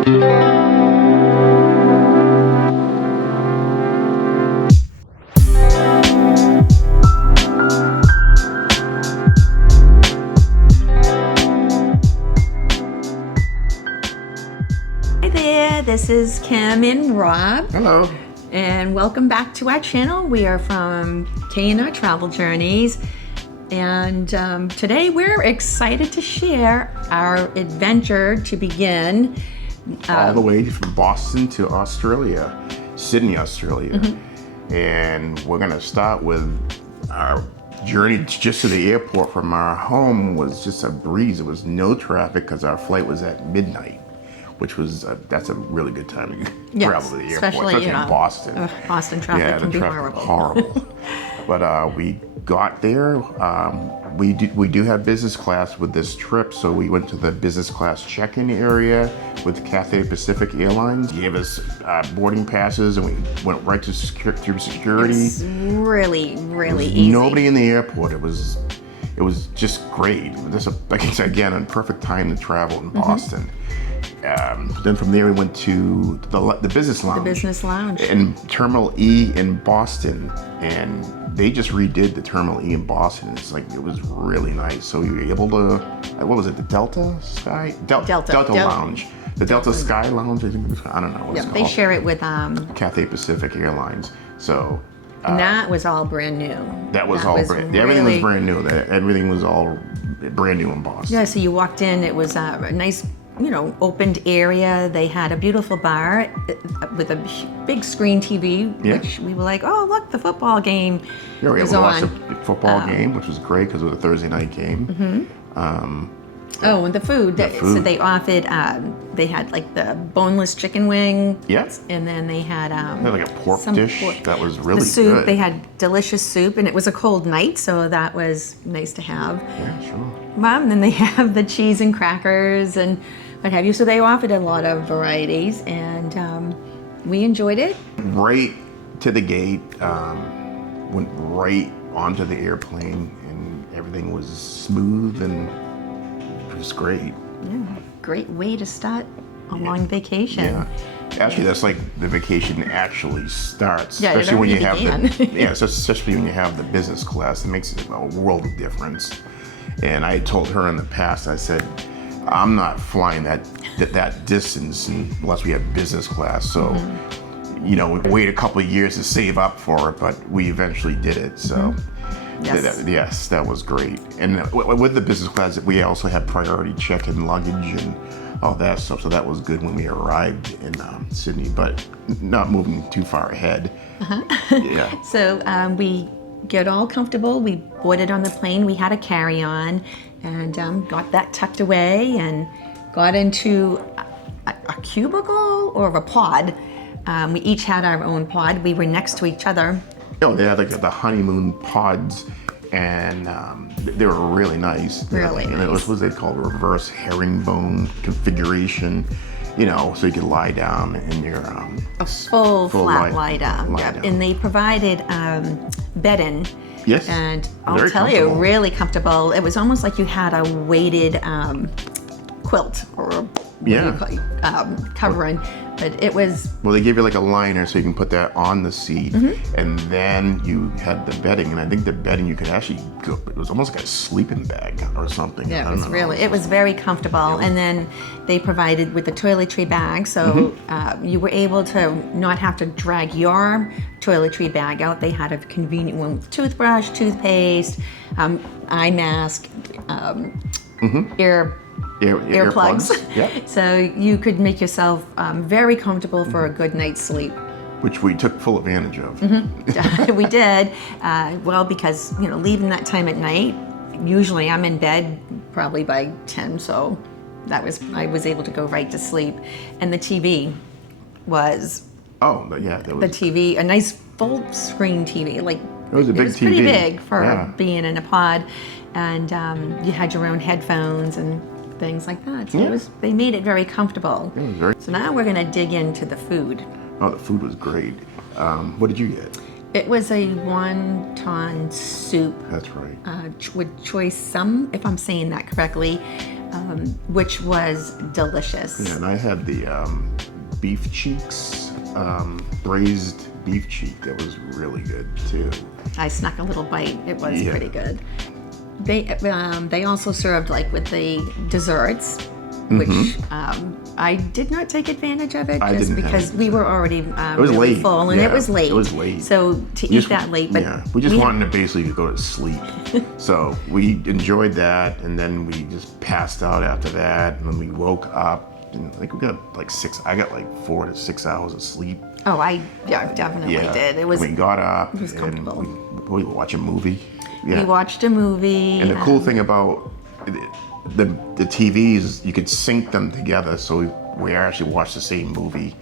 This is Kim and Rob. Hello. And welcome back to our channel. We are from K&R Travel Journeys. And today we're excited to share our adventure to begin. All the way from Boston to Australia, Sydney, Australia. Mm-hmm. And we're gonna start with our journey just to the airport from our home was just a breeze. There was no traffic because our flight was at midnight, which was that's a really good time to travel to the airport, especially in Boston. Boston traffic can be horrible. But we got there. We do have business class with this trip, so we went to the business class check-in area with Cathay Pacific Airlines. Gave us boarding passes, and we went right to security. It's really easy. Nobody in the airport. It was just great. This, like I said, again, a perfect time to travel in Boston. Then from there we went to the business lounge. The business lounge. In Terminal E in Boston, and they just redid the Terminal E in Boston. It was really nice. So you were able to, what was it, the Delta Sky? Delta Lounge. The Delta Sky Lounge, I think it was, I don't know what it's called. They share it with Cathay Pacific Airlines. So and that was all brand new. That was all brand new. Everything was brand new. Everything was all brand new in Boston. Yeah, so you walked in, it was a nice, opened area. They had a beautiful bar with a big screen TV, which we were like, oh, look, the football game we were able is to on. watch the football game, which was great because it was a Thursday night game. And the food. So they offered, they had like the boneless chicken wing. Yes. And then they had like a pork dish that was really the soup, good. They had delicious soup, and it was a cold night, so that was nice to have. Yeah, sure. And then they have the cheese and crackers and what have you. So they offered a lot of varieties, and we enjoyed it. Right to the gate, went right onto the airplane, and everything was smooth and it was great. Yeah, great way to start a long vacation. Yeah. Actually, that's like the vacation actually starts. Yeah, especially when you began. have especially when you have the business class. It makes a world of difference. And I told her in the past, I said, I'm not flying that distance unless we have business class. So, we waited a couple of years to save up for it, but we eventually did it. So, yes, that was great. And with the business class, we also had priority check-in luggage and all that stuff. So that was good when we arrived in Sydney, but not moving too far ahead. Yeah. So we get all comfortable. We boarded on the plane. We had a carry-on and got that tucked away and got into a cubicle or a pod. We each had our own pod. We were next to each other. Oh, they had like the honeymoon pods, and they were really nice. Really and nice. It was what they called reverse herringbone configuration, so you could lie down in your a full flat lie down. Yep. And they provided bedding. Yes. And I'll tell you, really comfortable. It was almost like you had a weighted quilt or covering, but it was. Well, they gave you like a liner so you can put that on the seat, and then you had the bedding, and I think the bedding you could actually go. It was almost like a sleeping bag or something. Yeah, it was very comfortable, and then they provided with the toiletry bag, so you were able to not have to drag your toiletry bag out. They had a convenient one with toothbrush, toothpaste, eye mask, earplugs. Yeah. So you could make yourself very comfortable for a good night's sleep. Which we took full advantage of. We did. Because leaving that time at night, usually I'm in bed probably by 10, so I was able to go right to sleep. And the TV was. Oh, yeah. That was, the TV, a nice full screen TV. It was a big TV. Pretty big for being in a pod, and you had your own headphones and things like that. So they made it very comfortable. So now we're going to dig into the food. Oh, the food was great. What did you get? It was a wonton soup. That's right. With choy sum, if I'm saying that correctly. which was delicious. Yeah, and I had the beef cheeks, braised beef cheek. That was really good too. I snuck a little bite. It was pretty good. They also served like with the desserts, which I did not take advantage of it just because we were already really late. full, and it was late. It was late. So to eat that late, but we just wanted to basically go to sleep. So we enjoyed that, and then we just passed out after that, and then we woke up, and I think we got like 4 to 6 hours of sleep. Oh, I definitely did. It was. We got up. It was comfortable. And we watched a movie. Yeah. We watched a movie. And the cool thing about the TVs, you could sync them together, so we actually watched the same movie.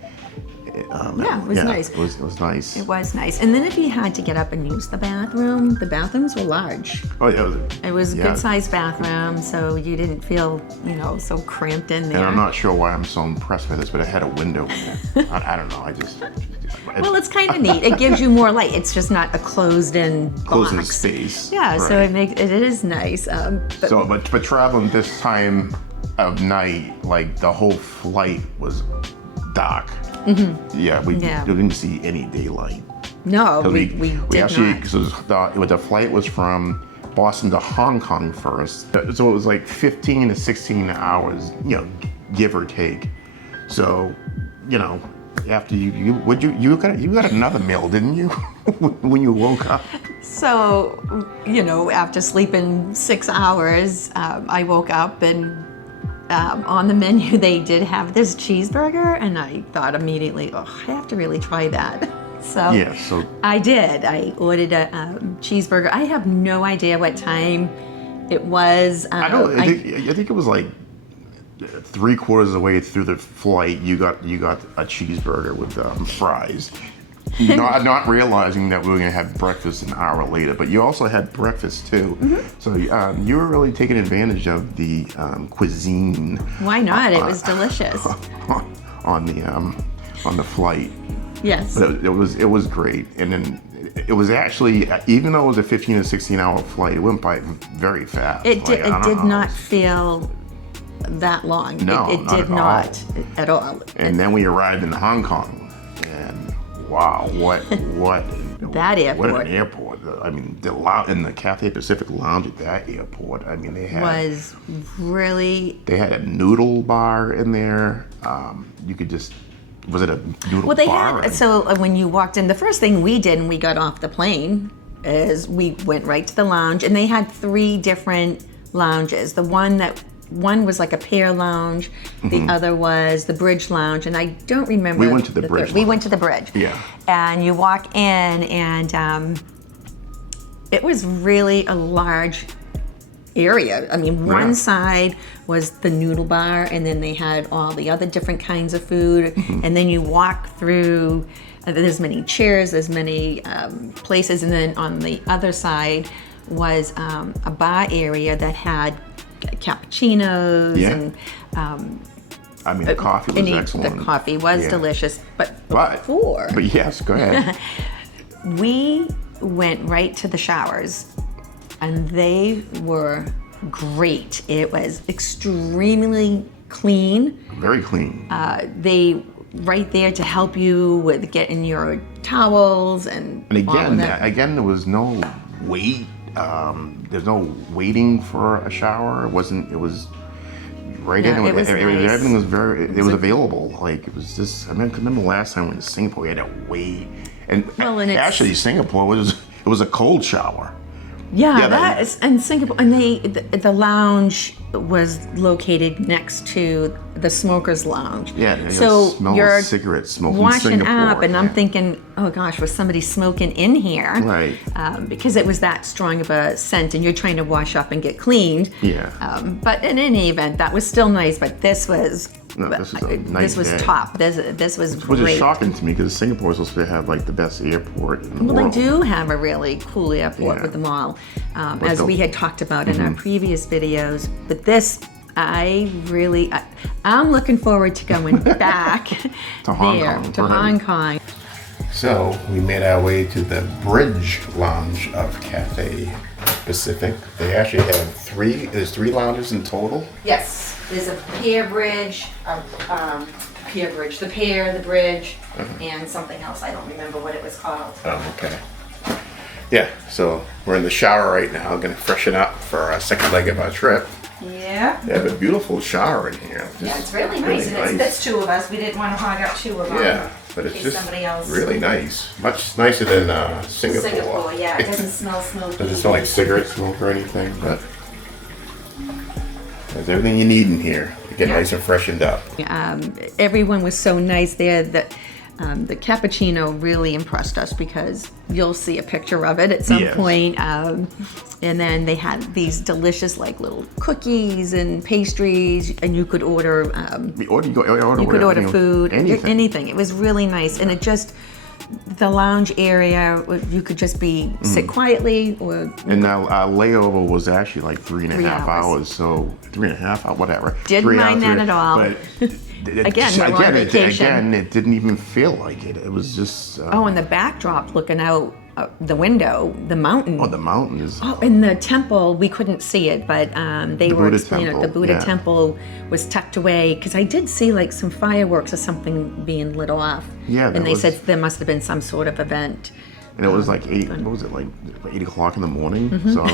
It was nice. It was nice. It was nice. And then if you had to get up and use the bathrooms were large. Oh yeah. It was a good-sized bathroom, so you didn't feel, so cramped in there. And I'm not sure why I'm so impressed with this, but it had a window in there. I don't know. Well, it's kind of neat. It gives you more light. It's just not a closed-in box. Space. Yeah, right. so it is nice. But traveling this time of night, like the whole flight was dark. Mm-hmm. Yeah, we didn't see any daylight. No, we did actually, not. The flight was from Boston to Hong Kong first, so it was like 15 to 16 hours, give or take. So, after you got another meal, didn't you? When you woke up. So, after sleeping 6 hours, I woke up and on the menu they did have this cheeseburger, and I thought immediately, I have to really try that. So I did. I ordered a cheeseburger. I have no idea what time it was. I think it was like 3/4 of the way through the flight. You got a cheeseburger with fries. Not realizing that we were going to have breakfast an hour later, but you also had breakfast too. Mm-hmm. So you were really taking advantage of the cuisine. Why not? It was delicious. On the flight. Yes. But it was great, and then it was actually, even though it was a 15 to 16 hour flight, it went by very fast. It did not feel that long. No, it did not at all. And then we arrived in Hong Kong. Wow, what that airport. What an airport. I mean, in the Cathay Pacific lounge at that airport, I mean, they had a noodle bar in there. You could just, was it a noodle bar? So when you walked in, the first thing we did when we got off the plane is we went right to the lounge, and they had 3 different lounges. One was like a pair lounge. The other was the bridge lounge, and I don't remember. We went to the bridge. We went to the bridge. Yeah. And you walk in, and it was really a large area. I mean, one side was the noodle bar, and then they had all the other different kinds of food. And then you walk through. There's many chairs. There's many places, and then on the other side was a bar area that had cappuccinos and I mean, the coffee was excellent. The coffee was delicious, but yes, go ahead. We went right to the showers, and they were great. It was extremely clean. Very clean. They right there to help you with getting your towels and again there was no wait. There's no waiting for a shower. It was right in. It was nice. Everything was it was available. Like, it was just, I remember last time we went to Singapore, we had to wait. And actually Singapore it was a cold shower. And Singapore, and the lounge was located next to the smokers' lounge. Yeah, so you're cigarette smoke in washing Singapore, up, and I'm thinking, oh gosh, was somebody smoking in here? Right. Because it was that strong of a scent, and you're trying to wash up and get cleaned. Yeah. But in any event, that was still nice. But this was. This was a nice This was day. top. This was great. Which is shocking to me, because Singapore is supposed to have like the best airport in the world. Well, they do have a really cool airport with them all, as we had talked about in our previous videos. But this, I'm looking forward to going back to Hong Kong. Hong Kong. So we made our way to the Bridge Lounge of Cathay Pacific. They actually have there's three lounges in total. Yes, there's a pier bridge, the pier, the bridge, and something else. I don't remember what it was called. Oh, okay. Yeah, so we're in the shower right now, gonna freshen up for our second leg of our trip. Yeah. They have a beautiful shower in here. Yeah, it's really nice, and it's that's two of us. We didn't want to hog up two of them. Yeah, but it's just somebody else. really nice. Much nicer than Singapore. Singapore, yeah, it doesn't smell smoky. Doesn't smell like cigarette smoke or anything, but there's everything you need in here to get nice and freshened up. Everyone was so nice there that the cappuccino really impressed us, because you'll see a picture of it at some point. And then they had these delicious like little cookies and pastries, and you could order food, anything. It was really nice, and it just, the lounge area, you could just sit quietly. And now our layover was actually like 3.5 hours. So 3.5 hours, whatever. Didn't mind that at all. But Again, it didn't even feel like it. It was just. And the backdrop looking out the window, the mountain. Oh, the mountains. Oh, and the temple, we couldn't see it, but they were explaining it. The Buddha temple was tucked away, because I did see like some fireworks or something being lit off. Yeah. And they said there must have been some sort of event. And it was like 8 o'clock in the morning? So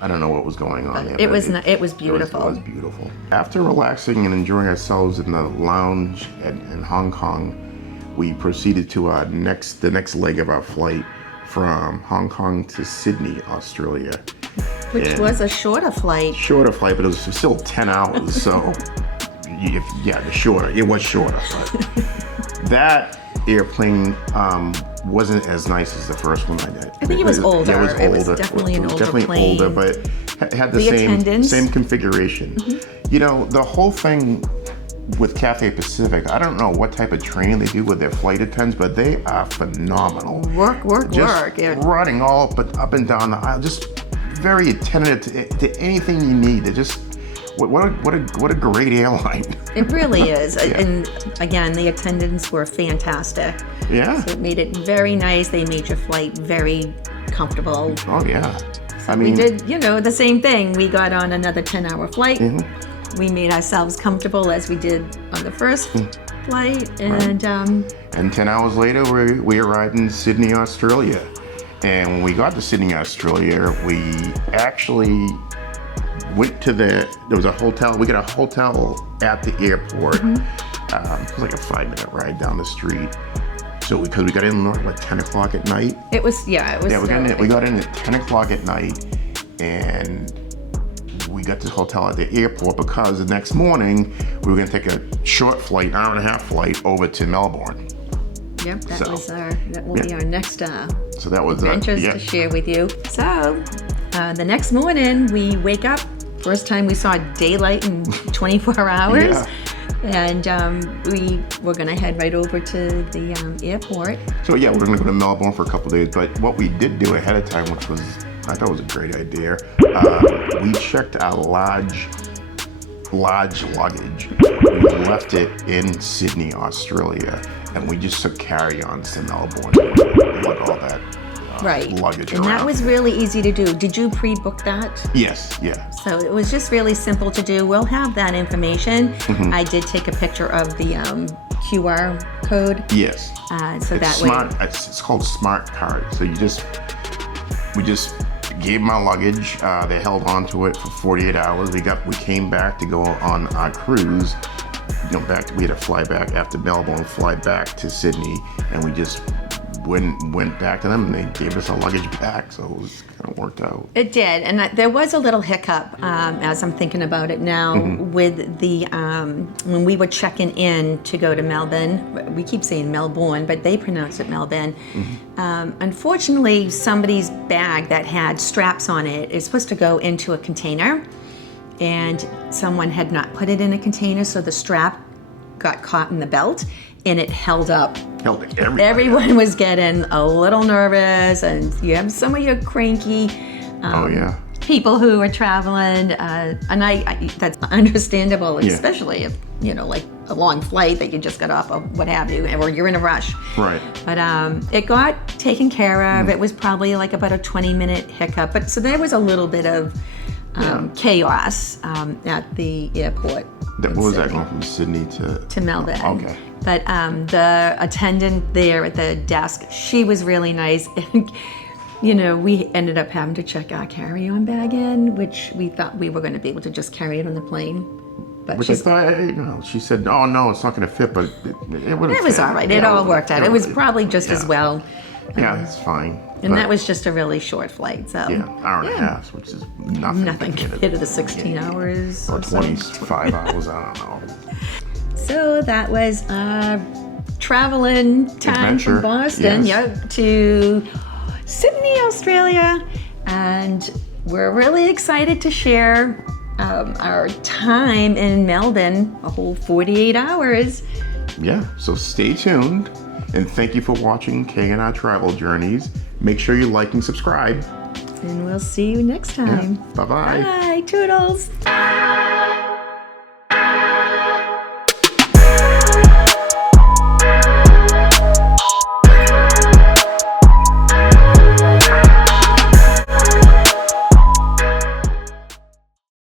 I don't know what was going on there. It was beautiful. It was beautiful. After relaxing and enjoying ourselves in the lounge in Hong Kong, we proceeded to the next leg of our flight from Hong Kong to Sydney, Australia. Which was a shorter flight. But it was still 10 hours. So, it was shorter. But that airplane wasn't as nice as the first one I did. I think it was older. Yeah, it was older. It was definitely an older definitely plane. older, but had the same configuration. You know, the whole thing with Cathay Pacific, I don't know what type of training they do with their flight attendants, but they are phenomenal. Work. Yeah. Running all up and down the aisle, just very attentive to anything you need. They're just what a great airline. It really is. And again, the attendants were fantastic. Yeah. So it made it very nice. They made your flight very comfortable. Oh yeah. So we did, the same thing. We got on another 10-hour flight. We made ourselves comfortable as we did on the first flight, and 10 hours later, we arrived in Sydney, Australia. And when we got to Sydney, Australia, we actually went to there was a hotel. We got a hotel at the airport. It was like a 5-minute ride down the street. So because we got in at 10 o'clock at night. It was. We got in at 10 o'clock at night, and we got this hotel at the airport because the next morning we were going to take a short flight, hour-and-a-half flight over to Melbourne. Yep, that will be our next so that was adventures to share with you. So the next morning we wake up. First time we saw daylight in 24 hours. Yeah. And we were going to head right over to the airport. So we're going to go to Melbourne for a couple of days. But what we did do ahead of time, which I thought was a great idea, we checked our large luggage. We left it in Sydney, Australia, and we just took carry-ons to Melbourne. We lug all that luggage and around. that was really easy to do. Did you pre-book that? Yes, yeah. So it was just really simple to do. We'll have that information. I did take a picture of the QR code. Yes. So it's that smart, way. it's called Smart Card. So we just gave them our luggage. They held on to it for 48 hours. We came back to go on our cruise. We had to fly back after Melbourne, fly back to Sydney, and we just went back to them, and they gave us our luggage back, so it was kind of worked out. It did, and there was a little hiccup as I'm thinking about it now with the when we were checking in to go to Melbourne. We keep saying Melbourne, but they pronounce it Melbourne. Unfortunately, somebody's bag that had straps on it is supposed to go into a container, and someone had not put it in a container, so the strap got caught in the belt, and it held up. Everyone was getting a little nervous, and you have some of your cranky people who are traveling, and I that's understandable, especially if like a long flight that you just got off of, what have you, or you're in a rush. Right. But it got taken care of. It was probably like about a 20-minute hiccup. But so there was a little bit of chaos at the airport. What was that, going from Sydney to Melbourne? Oh, okay. But the attendant there at the desk, she was really nice. And, you know, we ended up having to check our carry-on bag in, which we thought we were going to be able to just carry it on the plane. But Which I thought, you know, she said, "Oh no, it's not going to fit," but it would have. it was all right. It all worked out. It was probably just as well. Yeah, it's fine. And that was just a really short flight, so Yeah, hour and a half, which is nothing. nothing compared to the 16 hours or or so. 25 hours. I don't know. So that was traveling time Adventure, from Boston, yes. to Sydney, Australia, and we're really excited to share our time in Melbourne, a whole 48 hours. Yeah, so stay tuned, and thank you for watching Kay and our travel journeys. Make sure you like and subscribe. And we'll see you next time. Bye-bye. Bye, toodles.